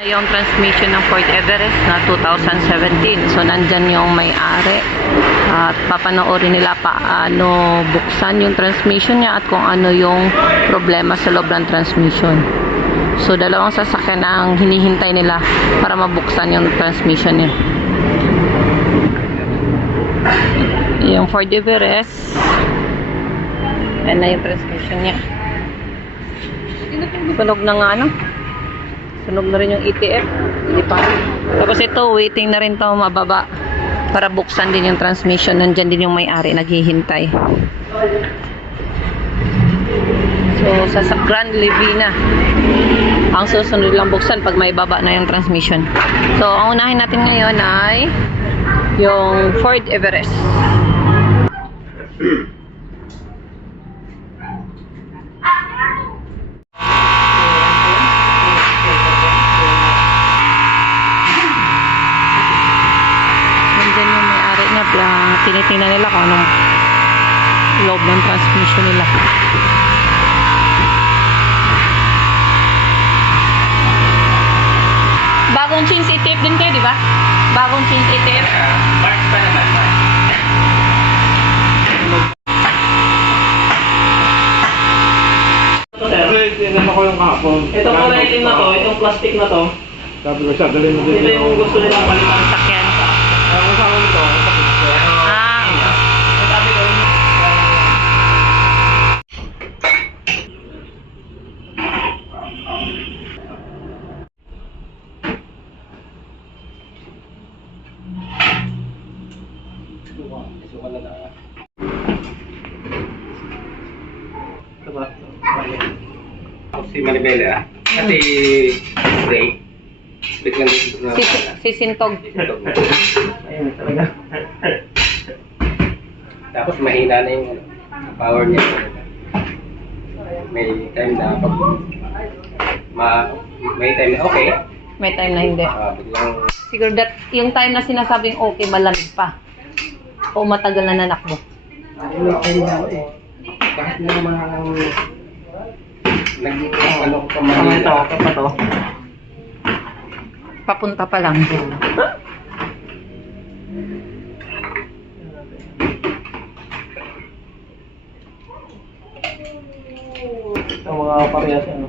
Yung transmission ng Ford Everest na 2017. So, nandyan yung may-ari. At papanoorin nila paano buksan yung transmission niya at kung ano yung problema sa loob ng transmission. So, dalawang sasakyan ang hinihintay nila para mabuksan yung transmission niya. Yung Ford Everest. Ayan na yung transmission niya. Sunog na nga, ano? Sunog na rin yung ETF. Hindi pa. Tapos ito, waiting na rin to mababa para buksan din yung transmission. Nandyan din yung may-ari, naghihintay. So, sa Grand Livina, ang susunod lang buksan pag may baba na yung transmission. So, ang unahin natin ngayon ay yung Ford Everest. Tinitingnan nila kung anong loob ng transmission nila. Bagong change ETF din kayo, di ba? Bagong change ETF. March pa naman, March. Tinanong ko yung kahapon. Itong kulay itim na to, itong plastic na to. Sabi ko siya, dalhin mo din Ito yung gusto nilang palitan sa sakyan. Ang kasama nito, ang kapit ko. Sabi ko, Si Manibela, kasi break. Break lang. sisintog. Ayun talaga. Tapos mahina na yung power niya. May time na pag may time na okay. May time na hindi. Biglang Siguro that yung time na sinasabing okay, malamig pa. O matagal na nanakbo. may time na eh. Kahit na naman nag-ano ka Manila. pa to. Papunta pa lang. Ang mga parehas ano.